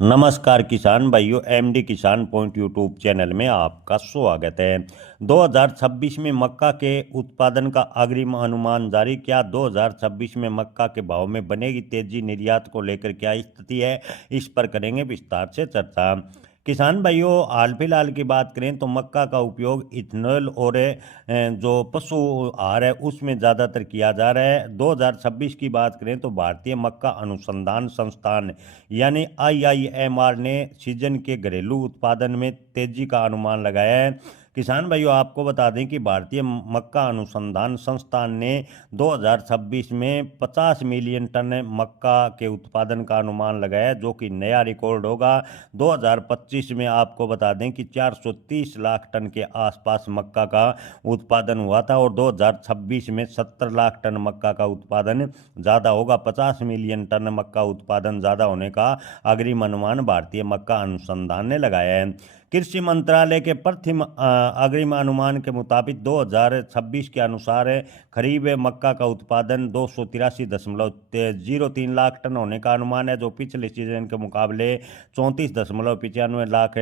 नमस्कार किसान भाइयों, एमडी किसान पॉइंट यूट्यूब चैनल में आपका स्वागत है। 2026 में मक्का के उत्पादन का अग्रिम अनुमान जारी। क्या 2026 में मक्का के भाव में बनेगी तेजी? निर्यात को लेकर क्या स्थिति है, इस पर करेंगे विस्तार से चर्चा। किसान भाइयों, हाल फिलहाल की बात करें तो मक्का का उपयोग इथेनॉल और जो पशु आहार है उसमें ज़्यादातर किया जा रहा है। 2026 की बात करें तो भारतीय मक्का अनुसंधान संस्थान यानी आईआईएमआर ने सीजन के घरेलू उत्पादन में तेजी का अनुमान लगाया है। किसान भाइयों, आपको बता दें कि भारतीय मक्का अनुसंधान संस्थान ने 2026 में 50 मिलियन टन मक्का के उत्पादन का अनुमान लगाया है, जो कि नया रिकॉर्ड होगा। 2025 में आपको बता दें कि 430 लाख टन के आसपास मक्का का उत्पादन हुआ था और 2026 में 70 लाख टन मक्का का उत्पादन ज़्यादा होगा। 50 मिलियन टन मक्का उत्पादन ज़्यादा होने का अग्रिम अनुमान भारतीय मक्का अनुसंधान ने लगाया है। कृषि मंत्रालय के प्रथम अग्रिम अनुमान के मुताबिक 2026 के अनुसार खरीफ मक्का का उत्पादन 283.03 लाख टन होने का अनुमान है, जो पिछले सीजन के मुकाबले 34.95 लाख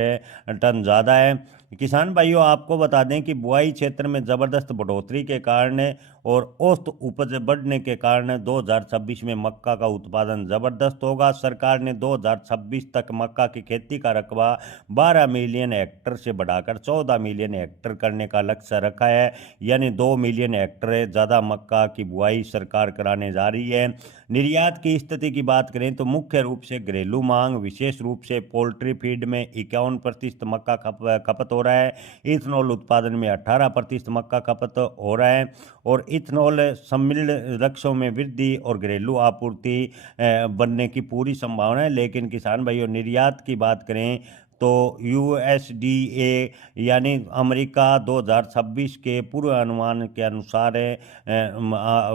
टन ज़्यादा है। किसान भाइयों, आपको बता दें कि बुआई क्षेत्र में ज़बरदस्त बढ़ोतरी के कारण और औसत उपज बढ़ने के कारण 2026 में मक्का का उत्पादन ज़बरदस्त होगा। सरकार ने 2026 तक मक्का की खेती का रकबा 12 मिलियन हेक्टेयर से बढ़ाकर 14 मिलियन हेक्टेयर करने का लक्ष्य रखा है, यानी 2 मिलियन हेक्टेयर ज़्यादा मक्का की बुआई सरकार कराने जा रही है। निर्यात की स्थिति की बात करें तो मुख्य रूप से घरेलू मांग, विशेष रूप से पोल्ट्री फीड में 51% मक्का खपत हो रहा है। इथेनॉल उत्पादन में 18% मक्का खपत हो रहा है और इथेनॉल सम्मिलित लक्ष्यों में वृद्धि और घरेलू आपूर्ति बनने की पूरी संभावना है। लेकिन किसान भाइयों, निर्यात की बात करें तो यूएसडीए यानी अमेरिका 2026 के पूर्व अनुमान के अनुसार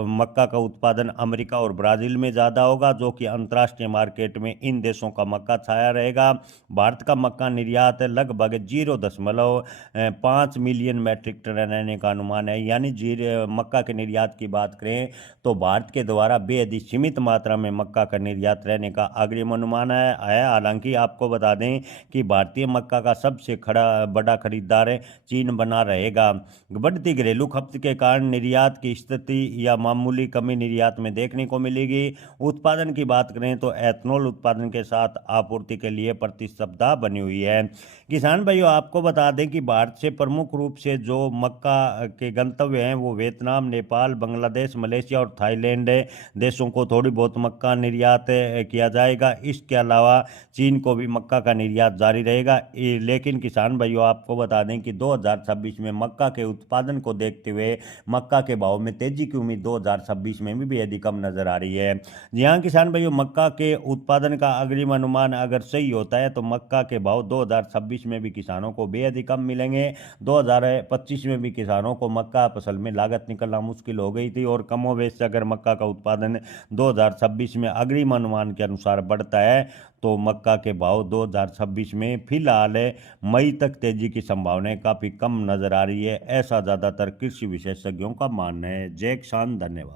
मक्का का उत्पादन अमेरिका और ब्राज़ील में ज़्यादा होगा, जो कि अंतर्राष्ट्रीय मार्केट में इन देशों का मक्का छाया रहेगा। भारत का मक्का निर्यात लगभग 0.5 मिलियन मैट्रिक टन रहने का अनुमान है। यानी मक्का के निर्यात की बात करें तो भारत के द्वारा बेहद ही सीमित मात्रा में मक्का का निर्यात रहने का अग्रिम अनुमान है। हालांकि आपको बता दें कि भारतीय मक्का का सबसे बड़ा खरीदार चीन बना रहेगा। बढ़ती घरेलू खपत के कारण निर्यात की स्थिति या मामूली कमी निर्यात में देखने को मिलेगी। उत्पादन की बात करें तो एथनॉल उत्पादन के साथ आपूर्ति के लिए प्रतिस्पर्धा बनी हुई है। किसान भाइयों, आपको बता दें कि भारत से प्रमुख रूप से जो मक्का के गंतव्य हैं वो वियतनाम, नेपाल, बांग्लादेश, मलेशिया और थाईलैंड देशों को थोड़ी बहुत मक्का निर्यात किया जाएगा। इसके अलावा चीन को भी मक्का का निर्यात जारी रहेगा। लेकिन किसान भाइयों, आपको बता दें कि 2026 में मक्का के उत्पादन को देखते हुए मक्का के भाव में तेजी की उम्मीद 2026 में भी बेहद ही कम नजर आ रही है। जी हाँ किसान भाइयों, मक्का के उत्पादन का अग्रिम अनुमान अगर सही होता है तो मक्का के भाव 2026 में भी किसानों को बेहद ही कम मिलेंगे। 2025 में भी किसानों को मक्का फसल में लागत निकलना मुश्किल हो गई थी और कमोवेश अगर मक्का का उत्पादन 2026 में अग्रिम अनुमान के अनुसार बढ़ता है तो मक्का के भाव 2026 में फिलहाल मई तक तेजी की संभावनाएं काफ़ी कम नजर आ रही है। ऐसा ज़्यादातर कृषि विशेषज्ञों का मानना है। जय किसान, धन्यवाद।